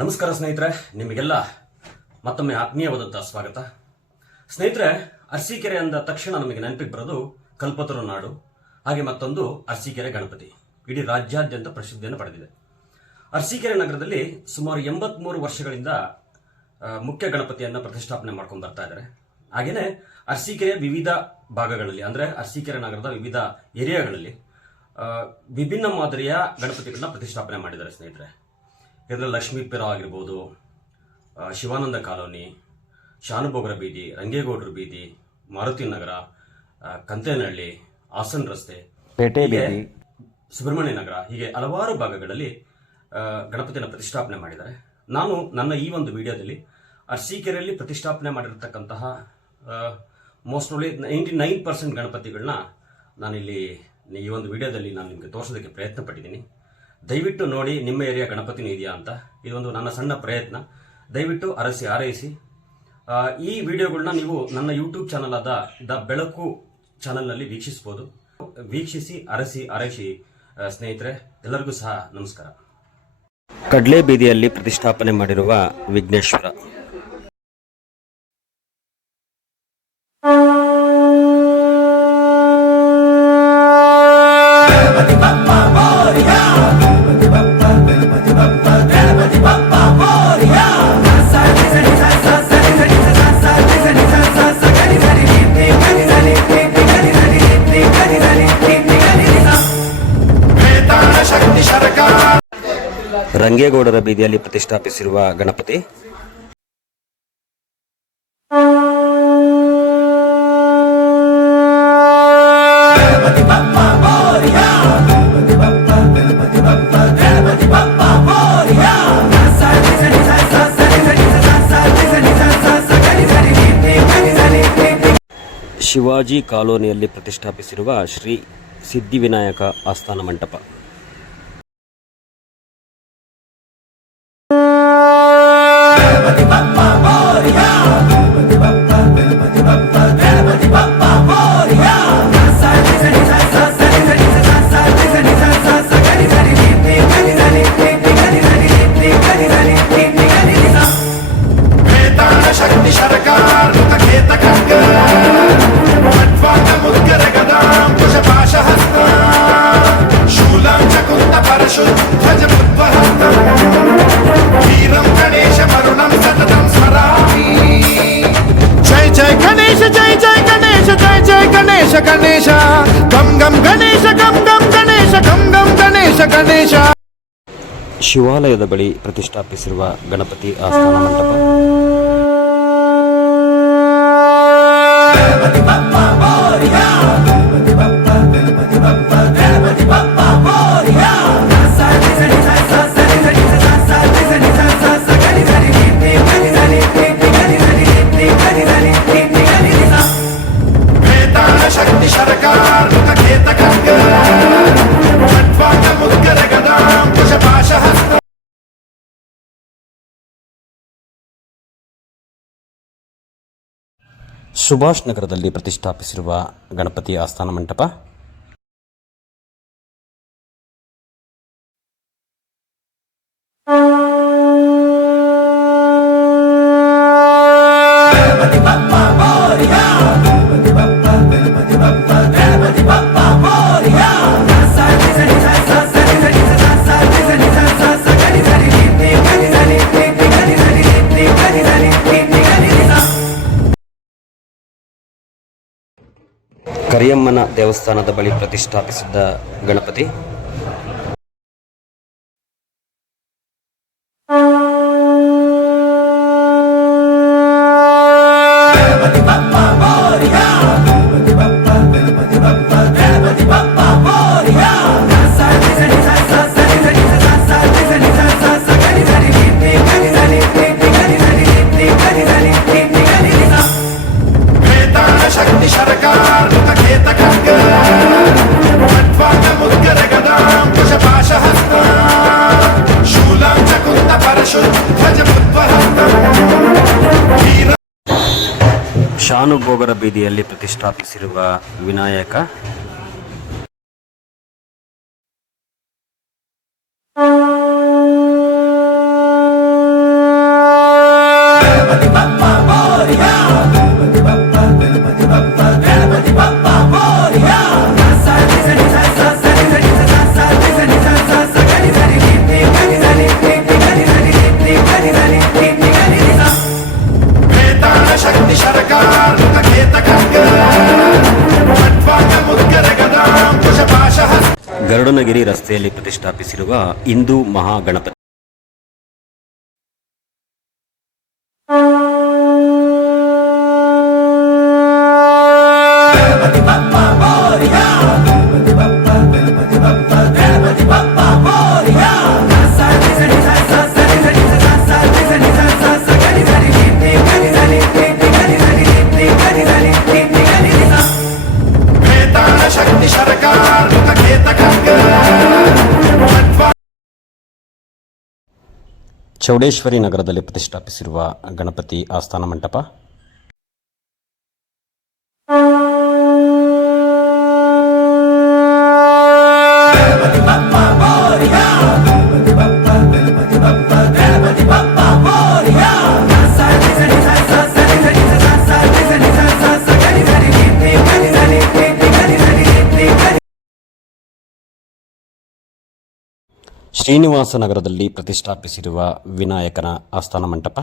ನಮಸ್ಕಾರ ಸ್ನೇಹಿತರೆ, ನಿಮಗೆಲ್ಲ ಮತ್ತೊಮ್ಮೆ ಆತ್ಮೀಯವಾದಂತಹ ಸ್ವಾಗತ. ಸ್ನೇಹಿತರೆ, ಅರಸೀಕೆರೆ ಅಂದ ತಕ್ಷಣ ನಮಗೆ ನೆನಪಿಗೆ ಬರೋದು ಕಲ್ಪತರು ನಾಡು, ಹಾಗೆ ಮತ್ತೊಂದು ಅರಸೀಕೆರೆ ಗಣಪತಿ. ಇಡೀ ರಾಜ್ಯಾದ್ಯಂತ ಪ್ರಸಿದ್ಧಿಯನ್ನು ಪಡೆದಿದೆ. ಅರಸೀಕೆರೆ ನಗರದಲ್ಲಿ ಸುಮಾರು 83 ವರ್ಷಗಳಿಂದ ಮುಖ್ಯ ಗಣಪತಿಯನ್ನು ಪ್ರತಿಷ್ಠಾಪನೆ ಮಾಡ್ಕೊಂಡು ಬರ್ತಾ ಇದ್ದಾರೆ. ಹಾಗೇನೆ ಅರಸೀಕೆರೆಯ ವಿವಿಧ ಭಾಗಗಳಲ್ಲಿ, ಅಂದ್ರೆ ಅರಸೀಕೆರೆ ನಗರದ ವಿವಿಧ ಏರಿಯಾಗಳಲ್ಲಿ ವಿಭಿನ್ನ ಮಾದರಿಯ ಗಣಪತಿಗಳನ್ನ ಪ್ರತಿಷ್ಠಾಪನೆ ಮಾಡಿದ್ದಾರೆ ಸ್ನೇಹಿತರೆ. ಇದರಲ್ಲಿ ಲಕ್ಷ್ಮೀಪುರ ಆಗಿರ್ಬೋದು, ಶಿವಾನಂದ ಕಾಲೋನಿ, ಶಾನುಭೋಗರ ಬೀದಿ, ರಂಗೇಗೌಡರ ಬೀದಿ, ಮಾರುತಿ ನಗರ, ಕಂತೇನಹಳ್ಳಿ, ಹಾಸನ್ ರಸ್ತೆ, ಪೇಟೆ ಬೀದಿ, ಸುಬ್ರಹ್ಮಣ್ಯ ನಗರ, ಹೀಗೆ ಹಲವಾರು ಭಾಗಗಳಲ್ಲಿ ಗಣಪತಿಯನ್ನು ಪ್ರತಿಷ್ಠಾಪನೆ ಮಾಡಿದ್ದಾರೆ. ನಾನು ನನ್ನ ಈ ಒಂದು ವಿಡಿಯೋದಲ್ಲಿ ಅರಸೀಕೆರೆಯಲ್ಲಿ ಪ್ರತಿಷ್ಠಾಪನೆ ಮಾಡಿರತಕ್ಕಂತಹ ಮೋಸ್ಟ್ ಪ್ರಾಬಬ್ಲಿ 99% ಗಣಪತಿಗಳನ್ನ ನಾನಿಲ್ಲಿ ಈ ಒಂದು ವಿಡಿಯೋದಲ್ಲಿ ನಾನು ನಿಮಗೆ ತೋರಿಸೋದಕ್ಕೆ ಪ್ರಯತ್ನ ಪಟ್ಟಿದ್ದೀನಿ. ದಯವಿಟ್ಟು ನೋಡಿ ನಿಮ್ಮ ಏರಿಯಾ ಗಣಪತಿನೂ ಇದೆಯಾ ಅಂತ. ಇದೊಂದು ನನ್ನ ಸಣ್ಣ ಪ್ರಯತ್ನ. ದಯವಿಟ್ಟು ಆರೈಸಿ. ಈ ವಿಡಿಯೋಗಳನ್ನ ನೀವು ನನ್ನ ಯೂಟ್ಯೂಬ್ ಚಾನಲ್ ಆದ ದ ಬೆಳಕು ಚಾನಲ್ನಲ್ಲಿ ವೀಕ್ಷಿಸಬಹುದು. ವೀಕ್ಷಿಸಿ ಆರೈಸಿ ಸ್ನೇಹಿತರೆ. ಎಲ್ಲರಿಗೂ ಸಹ ನಮಸ್ಕಾರ. ಕಡ್ಲೆ ಬೀದಿಯಲ್ಲಿ ಪ್ರತಿಷ್ಠಾಪನೆ ಮಾಡಿರುವ ವಿಘ್ನೇಶ್ವರ. ರಂಗೇಗೌಡರ ಬೀದಿಯಲ್ಲಿ ಪ್ರತಿಷ್ಠಾಪಿಸಿರುವ ಗಣಪತಿ. ಶಿವಾಜಿ ಕಾಲೋನಿಯಲ್ಲಿ ಪ್ರತಿಷ್ಠಾಪಿಸಿರುವ ಶ್ರೀ ಸಿದ್ಧಿವಿನಾಯಕ ಆಸ್ಥಾನ ಮಂಟಪ. ಗಣೇಶ ಗಂ ಗಂ ಗಣೇಶ ಗಂ ಗಂ ಗಣೇಶ ಗಂ ಗಂ ಗಣೇಶ ಗಣೇಶ. ಶಿವಾಲಯದ ಬಳಿ ಪ್ರತಿಷ್ಠಾಪಿಸಿರುವ ಗಣಪತಿ ಆಸ್ಥಾನ ಮಂಟಪ. ಸುಭಾಷ್ ನಗರದಲ್ಲಿ ಪ್ರತಿಷ್ಠಾಪಿಸಿರುವ ಗಣಪತಿ ಆಸ್ಥಾನ ಮಂಟಪ. ಕರಿಯಮ್ಮನ ದೇವಸ್ಥಾನದ ಬಳಿ ಪ್ರತಿಷ್ಠಾಪಿಸಿದ್ದ ಗಣಪತಿ. ಶಾನುಭೋಗರ ಬೀದಿಯಲ್ಲಿ ಪ್ರತಿಷ್ಠಾಪಿಸಿರುವ ವಿನಾಯಕ. ಮಂಗಳಗಿರಿ ರಸ್ತೆಯಲ್ಲಿ ಪ್ರತಿಷ್ಠಾಪಿಸಿರುವ ಹಿಂದೂ ಮಹಾಗಣಪತಿ शक्ति सरकार ಚೌಡೇಶ್ವರಿ ನಗರದಲ್ಲಿ ಪ್ರತಿಷ್ಠಾಪಿಸಿರುವ ಗಣಪತಿ ಆಸ್ಥಾನ ಮಂಟಪ. ಶ್ರೀನಿವಾಸ ನಗರದಲ್ಲಿ ಪ್ರತಿಷ್ಠಾಪಿಸಿರುವ ವಿನಾಯಕನ ಆಸ್ಥಾನ ಮಂಟಪ.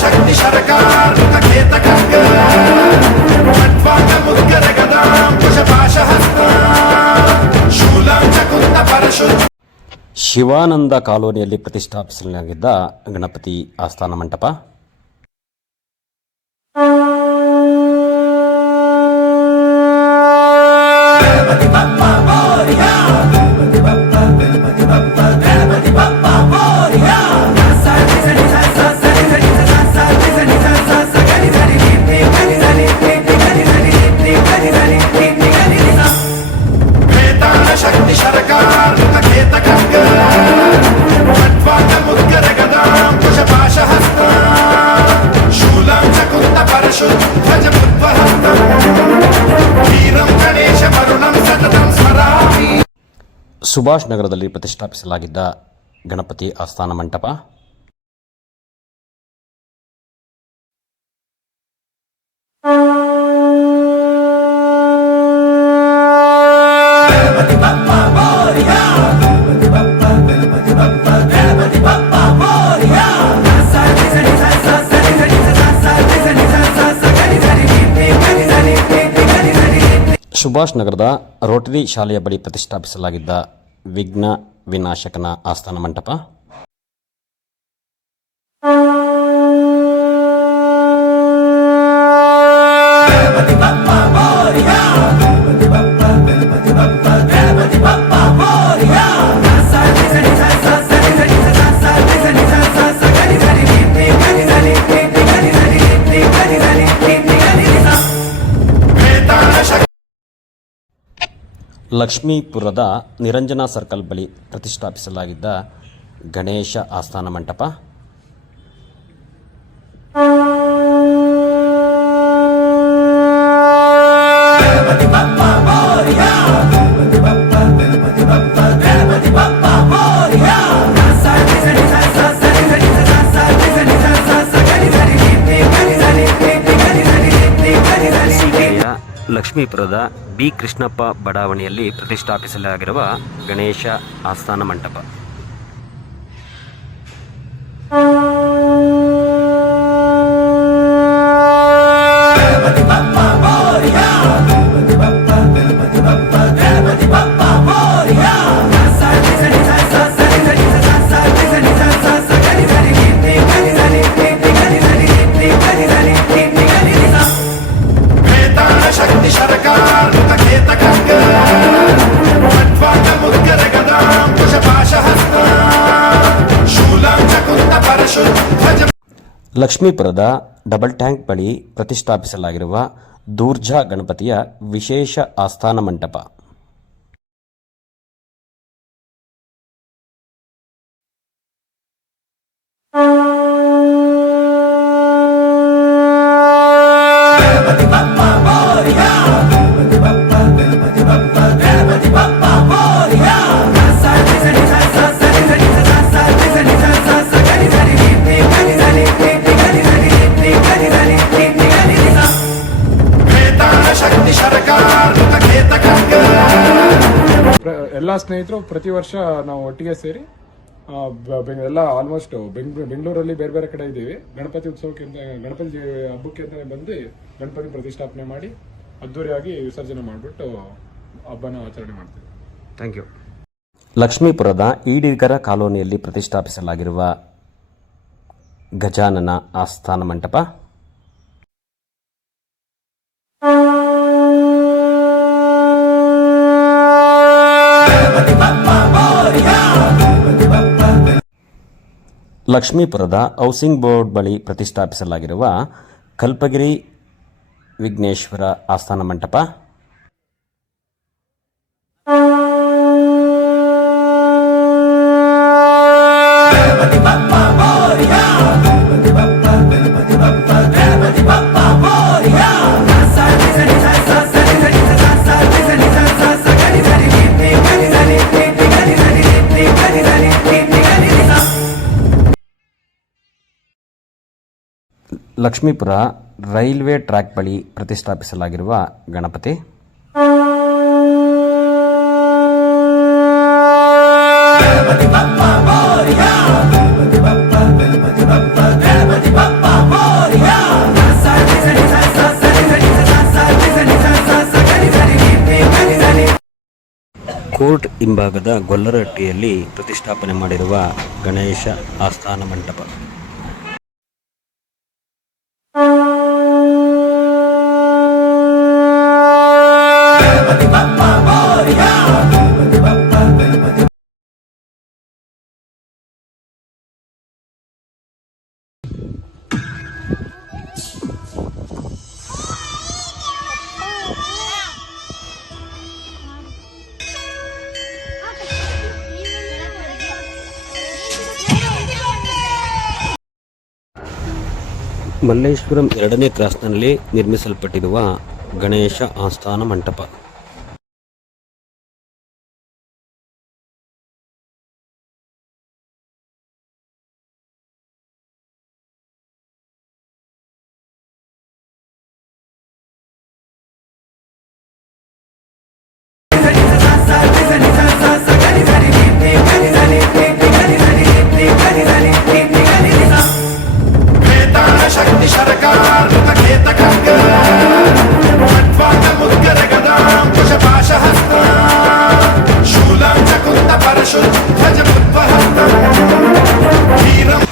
शक्ति सरकार ಶಿವಾನಂದ ಕಾಲೋನಿಯಲ್ಲಿ ಪ್ರತಿಷ್ಠಾಪಿಸಲಾಗಿದ್ದ ಗಣಪತಿ ಆಸ್ಥಾನ ಮಂಟಪ. शक्ति सरकार शूलं चकुन्द परशुध्वज बुद्वहस्तम् वीरं गणेश वरुणं सततं स्मरामि. ಸುಭಾಷ್ ನಗರದಲ್ಲಿ ಪ್ರತಿಷ್ಠಾಪಿಸಲಾಗಿದ್ದ ಗಣಪತಿ ಆಸ್ಥಾನ ಮಂಟಪ. ಸುಭಾಷ್ ನಗರದ ರೋಟರಿ ಶಾಲೆಯ ಬಳಿ ಪ್ರತಿಷ್ಠಾಪಿಸಲಾಗಿದ್ದ ವಿಘ್ನ ವಿನಾಶಕನ ಆಸ್ಥಾನ ಮಂಟಪ. ಲಕ್ಷ್ಮೀಪುರದ ನಿರಂಜನಾ ಸರ್ಕಲ್ ಬಳಿ ಪ್ರತಿಷ್ಠಾಪಿಸಲಾಗಿದ್ದ ಗಣೇಶ ಆಸ್ಥಾನ ಮಂಟಪ. ಲಕ್ಷ್ಮೀಪುರದ ಬಿ ಕೃಷ್ಣಪ್ಪ ಬಡಾವಣೆಯಲ್ಲಿ ಪ್ರತಿಷ್ಠಾಪಿಸಲಾಗಿರುವ ಗಣೇಶ ಆಸ್ಥಾನ ಮಂಟಪ. शक्ति सरकार शूलं चकुन्द परशुध्वज. ಲಕ್ಷ್ಮೀಪುರದ ಡಬಲ್ ಟ್ಯಾಂಕ್ ಬಳಿ ಪ್ರತಿಷ್ಠಾಪಿಸಲಾಗಿರುವ ದೂರ್ಜಾ ಗಣಪತಿಯ ವಿಶೇಷ ಆಸ್ಥಾನ ಮಂಟಪ. ಎಲ್ಲ ಸ್ನೇಹಿತರು ಪ್ರತಿ ವರ್ಷ ನಾವು ಒಟ್ಟಿಗೆ ಸೇರಿ ಎಲ್ಲ ಆಲ್ಮೋಸ್ಟ್ ಬೆಂಗಳೂರಲ್ಲಿ ಬೇರೆ ಬೇರೆ ಕಡೆ ಇದ್ದೀವಿ. ಗಣಪತಿ ಉತ್ಸವಕ್ಕೆ ಗಣಪತಿ ಹಬ್ಬಕ್ಕೆ ಅಂತಾನೆ ಬಂದು ಗಣಪತಿ ಪ್ರತಿಷ್ಠಾಪನೆ ಮಾಡಿ ಅದ್ದೂರಿಯಾಗಿ ವಿಸರ್ಜನೆ ಮಾಡಿಬಿಟ್ಟು ಹಬ್ಬನ ಆಚರಣೆ ಮಾಡ್ತೀವಿ. Thank you. ಲಕ್ಷ್ಮೀಪುರದ ಈಡಿಗರ ಕಾಲೋನಿಯಲ್ಲಿ ಪ್ರತಿಷ್ಠಾಪಿಸಲಾಗಿರುವ ಗಜಾನನ ಆಸ್ಥಾನ ಮಂಟಪ ಲಕ್ಷ್ಮೀಪುರದ ಹೌಸಿಂಗ್ ಬೋರ್ಡ್ ಬಳಿ ಪ್ರತಿಷ್ಠಾಪಿಸಲಾಗಿರುವ ಕಲ್ಪಗಿರಿ ವಿಘ್ನೇಶ್ವರ ಆಸ್ಥಾನ ಮಂಟಪ ಲಕ್ಷ್ಮೀಪುರ ರೈಲ್ವೆ ಟ್ರ್ಯಾಕ್ ಬಳಿ ಪ್ರತಿಷ್ಠಾಪಿಸಲಾಗಿರುವ ಗಣಪತಿ ಕೋರ್ಟ್ ಹಿಂಭಾಗದ ಗೊಲ್ಲರಹಟ್ಟಿಯಲ್ಲಿ ಪ್ರತಿಷ್ಠಾಪನೆ ಮಾಡಿರುವ ಗಣೇಶ ಆಸ್ಥಾನ ಮಂಟಪ ಮಲ್ಲೇಶ್ವರಂ 2ನೇ ಕ್ರಾಸ್ನಲ್ಲಿ ನಿರ್ಮಿಸಲ್ಪಟ್ಟಿರುವ ಗಣೇಶ ಆಸ್ಥಾನ ಮಂಟಪ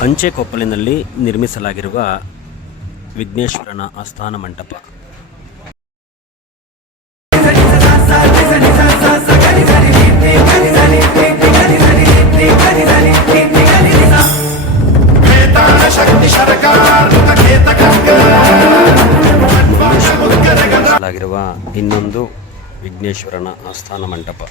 ಅಂಚೆಕೊಪ್ಪಲಿನಲ್ಲಿ ನಿರ್ಮಿಸಲಾಗಿರುವ ವಿಘ್ನೇಶ್ವರನ ಆಸ್ಥಾನ ಮಂಟಪ ನಿರ್ಮಿಸಲಾಗಿರುವ ಇನ್ನೊಂದು ವಿಘ್ನೇಶ್ವರನ ಆಸ್ಥಾನ ಮಂಟಪ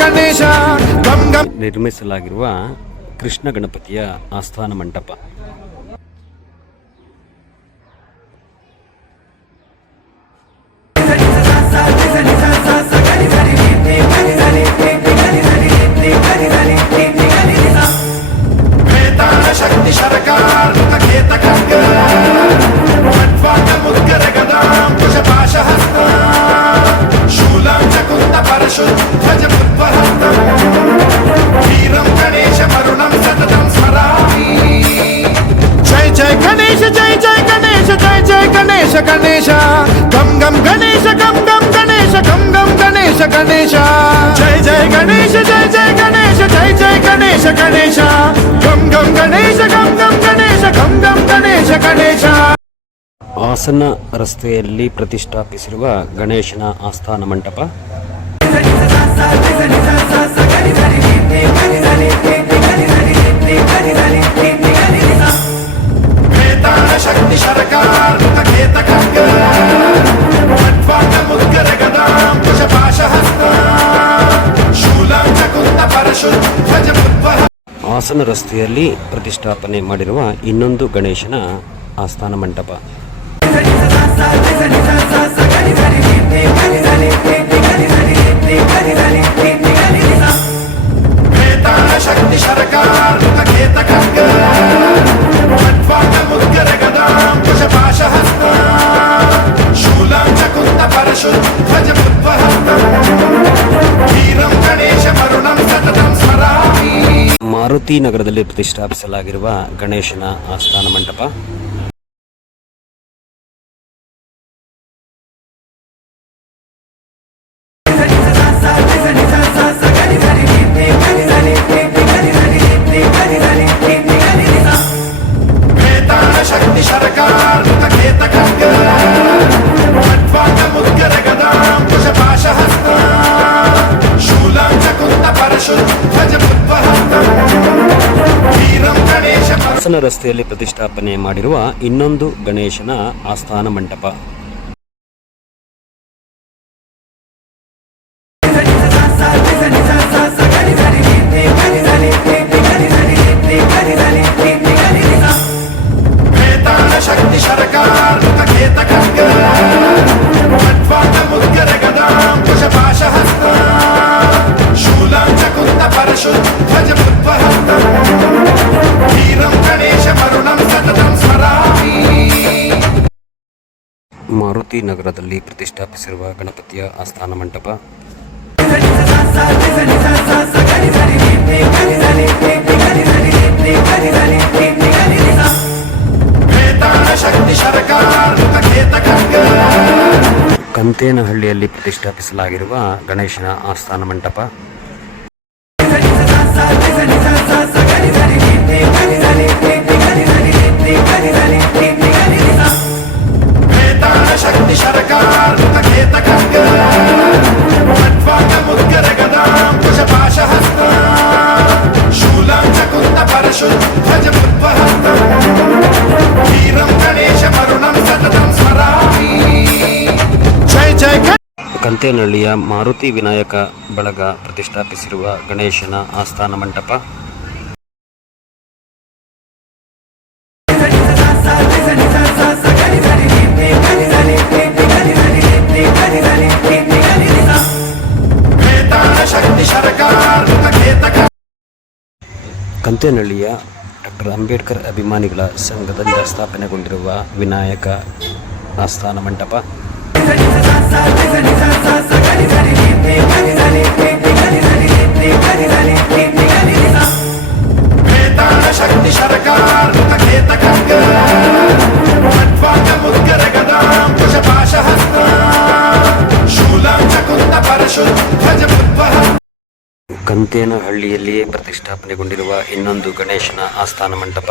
ಗಣೇಶ ಗಂ ಗಂ ನಿರ್ಮಿಸಲಾಗಿರುವ ಕೃಷ್ಣ ಗಣಪತಿಯ ಆಸ್ಥಾನ ಮಂಟಪ ಗಣೇಶ ಗಂ ಗಂ ಗಣೇಶ ಗಂ ಗಂ ಗಣೇಶ ಗಂ ಗಂ ಗಣೇಶ ಗಣೇಶ ಜಯ ಜಯ ಗಣೇಶ ಜಯ ಜಯ ಗಣೇಶ ಜಯ ಜಯ ಗಣೇಶ ಗಣೇಶ ಗಂ ಗಂ ಗಣೇಶ ಗಂ ಗಂ ಗಣೇಶ ಗಂ ಗಂ ಗಣೇಶ ಗಣೇಶ. ಹಾಸನ ರಸ್ತೆಯಲ್ಲಿ ಪ್ರತಿಷ್ಠಾಪಿಸಿರುವ ಗಣೇಶನ ಆಸ್ಥಾನ ಮಂಟಪ ಶೂಲಾಂ ಚಕುಂದ ಪರಶು ಧ್ವಜ ಹಾಸನ ರಸ್ತೆಯಲ್ಲಿ ಪ್ರತಿಷ್ಠಾಪನೆ ಮಾಡಿರುವ ಇನ್ನೊಂದು ಗಣೇಶನ ಆಸ್ಥಾನ ಮಂಟಪ. ಶಕ್ತಿ ಸರ್ಕಾರ ಮುದ್ಗರ ಗದಾಂ ಕುಶಪಾಶಹಸ್ತ ಶೂಲಂ ಚಕುಂತ ಪರಶು ಧ್ವಜ ಪುಷ್ಪಹಸ್ತಂ ವೀರಂ ಗಣೇಶ ಮರುಣಂ ಸತತಂ ಸ್ಮರಾಮಿ. ಮಾರುತಿ ನಗರದಲ್ಲಿ ಪ್ರತಿಷ್ಠಾಪಿಸಲಾಗಿರುವ ಗಣೇಶನ ಆಸ್ಥಾನ ಮಂಟಪ. ಶಕ್ತಿ ಸರ್ಕಾರ ಮುದ್ಗರ ಗದಾಂ ಕುಶಪಾಶಹಸ್ತ ಶೂಲಂ ಚಕುಂತ ಪರಶು ಧ್ವಜ ಪುಷ್ಪಹಸ್ತಂ ವೀರಂ ಗಣೇಶ. ಹಾಸನ ರಸ್ತೆಯಲ್ಲಿ ಪ್ರತಿಷ್ಠಾಪನೆ ಮಾಡಿರುವ ಇನ್ನೊಂದು ಗಣೇಶನ ಆಸ್ಥಾನ ಮಂಟಪ. ಶಕ್ತಿ ಸರ್ಕಾರ ಮುದ್ಗರ ಗದಾಂ ಕುಶಪಾಶಹಸ್ತ ಶೂಲಂ ಚಕುಂತ ಪರಶು ಧ್ವಜ ಪುಷ್ಪಹಸ್ತಂ ವೀರಂ ಗಣೇಶ ಮರುಣಂ ಸತತಂ ಸ್ಮರಾಮಿ. ಮಾರುತಿ ನಗರದಲ್ಲಿ ಪ್ರತಿಷ್ಠಾಪಿಸಿರುವ ಗಣಪತಿಯ ಆಸ್ಥಾನ ಮಂಟಪ. ಶಕ್ತಿ ಸರ್ಕಾರ ಕಂತೇನಹಳ್ಳಿಯಲ್ಲಿ ಪ್ರತಿಷ್ಠಾಪಿಸಲಾಗಿರುವ ಗಣೇಶನ ಆಸ್ಥಾನ ಮಂಟಪ. ಶಕ್ತಿ ಸರ್ಕಾರ ಮುದ್ಗರ ಗದಾಂ ಕುಶಪಾಶಹಸ್ತ ಶೂಲಂ ಚಕುಂತ ಪರಶು ಧ್ವಜ ಪುಷ್ಪಹಸ್ತಂ ವೀರಂ ಗಣೇಶ ಮರುಣಂ ಸತತಂ ಸ್ಮರಾಮಿ. ಜಯ ಜಯ ಕಂತೇನಹಳ್ಳಿಯ ಮಾರುತಿ ವಿನಾಯಕ ಬಳಗ ಪ್ರತಿಷ್ಠಾಪಿಸಿರುವ ಗಣೇಶನ ಆಸ್ಥಾನ ಮಂಟಪ. ಶಕ್ತಿ ಸರ್ಕಾರ ಕಂತೇನಹಳ್ಳಿಯ ಡಾಕ್ಟರ್ ಅಂಬೇಡ್ಕರ್ ಅಭಿಮಾನಿಗಳ ಸಂಘದಿಂದ ಸ್ಥಾಪನೆಗೊಂಡಿರುವ ವಿನಾಯಕ ಆಸ್ಥಾನ ಮಂಟಪ. ಶಕ್ತಿ ಸರ್ಕಾರ ಮುದ್ಗರ ಗದಾಂ ಕುಶಪಾಶಹಸ್ತ ಶೂಲಂ ಚಕುಂತ ಪರಶು ಧ್ವಜ ಪುಷ್ಪಹಸ್ತಂ. ಕಂತೇನಹಳ್ಳಿಯಲ್ಲಿಯೇ ಪ್ರತಿಷ್ಠಾಪನೆಗೊಂಡಿರುವ ಇನ್ನೊಂದು ಗಣೇಶನ ಆಸ್ಥಾನ ಮಂಟಪ.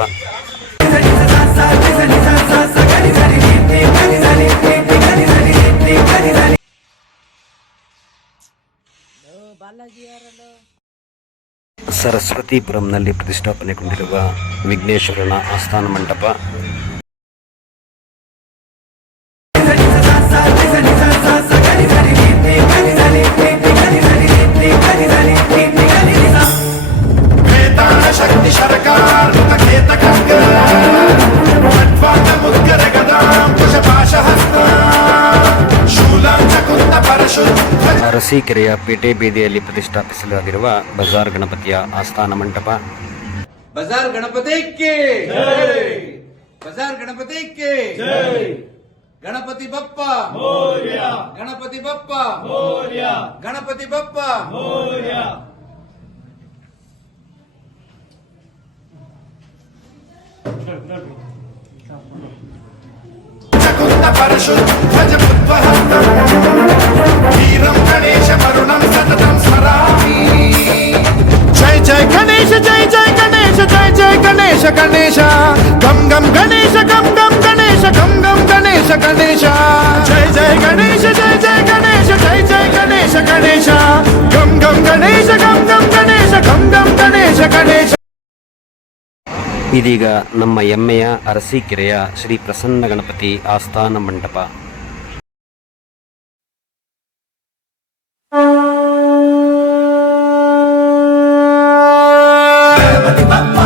ಸರಸ್ವತಿಪುರಂನಲ್ಲಿ ಪ್ರತಿಷ್ಠಾಪನೆಗೊಂಡಿರುವ ವಿಘ್ನೇಶ್ವರನ ಆಸ್ಥಾನ ಮಂಟಪ. ಶಕ್ತಿ ಸರ್ಕಾರ ಮುದ್ಗರ ಗದಾಂ ಕುಶಪಾಶಹಸ್ತ ಶೂಲಂ ಚಕುಂತ ಪರಶು. ಅರಸೀಕೆರೆಯ ಪೇಟೆ ಬೀದಿಯಲ್ಲಿ ಪ್ರತಿಷ್ಠಾಪಿಸಲಾಗಿರುವ ಬಜಾರ್ ಗಣಪತಿಯ ಆಸ್ಥಾನ ಮಂಟಪ. ಬಜಾರ್ ಗಣಪತಿ ಕೆ ಬಜಾರ್ ಗಣಪತಿ ಕೆ ಗಣಪತಿ ಬಪ್ಪ ಗಣಪತಿ ಬಪ್ಪ ಗಣಪತಿ ಬಪ್ಪ. ಚಕುಂತ ಪರಶು ಧ್ವಜ ಪುಷ್ಪಹಸ್ತಂ ವೀರಂ ಗಣೇಶ ಮರುಣಂ ಸತತಂ ಸ್ಮರಾಮಿ. ಜಯ ಜಯ ಗಣೇಶ ಜಯ ಜಯ ಗಣೇಶ ಜಯ ಜಯ ಗಣೇಶ ಗಣೇಶ ಗಂ ಗಂ ಗಣೇಶ ಗಂ ಗಂ ಗಣೇಶ ಗಂ ಗಂ ಗಣೇಶ ಗಣೇಶ ಜಯ ಜಯ ಗಣೇಶ ಜಯ ಜಯ ಗಣೇಶ ಜಯ ಜಯ ಗಣೇಶ ಗಣೇಶ ಗಂ ಗಂ ಗಣೇಶ ಗಂ ಗಂ ಗಣೇಶ ಗಂ ಗಂ ಗಣೇಶ ಗಣೇಶ. ಇದೀಗ ನಮ್ಮ ಹೆಮ್ಮೆಯ ಅರಸೀಕೆರೆಯ ಶ್ರೀ ಪ್ರಸನ್ನ ಗಣಪತಿ ಆಸ್ಥಾನ ಮಂಟಪ. ಗಣಪತಿ ಬಪ್ಪ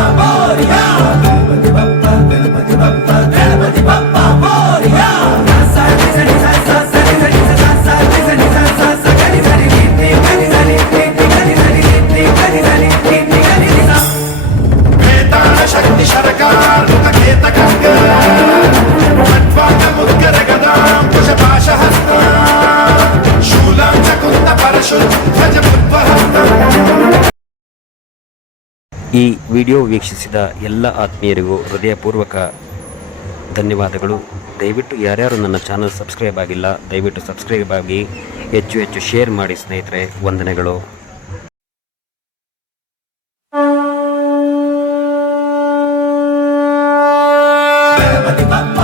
ಈ ವಿಡಿಯೋ ವೀಕ್ಷಿಸಿದ ಎಲ್ಲ ಆತ್ಮೀಯರಿಗೂ ಹೃದಯಪೂರ್ವಕ ಧನ್ಯವಾದಗಳು. ದಯವಿಟ್ಟು ಯಾರ್ಯಾರು ನನ್ನ ಚಾನಲ್ ಸಬ್ಸ್ಕ್ರೈಬ್ ಆಗಿಲ್ಲ ದಯವಿಟ್ಟು ಸಬ್ಸ್ಕ್ರೈಬ್ ಆಗಿ, ಹೆಚ್ಚು ಹೆಚ್ಚು ಶೇರ್ ಮಾಡಿ ಸ್ನೇಹಿತರೆ. ವಂದನೆಗಳು. ಗಣಪತಿ ಬಪ್ಪ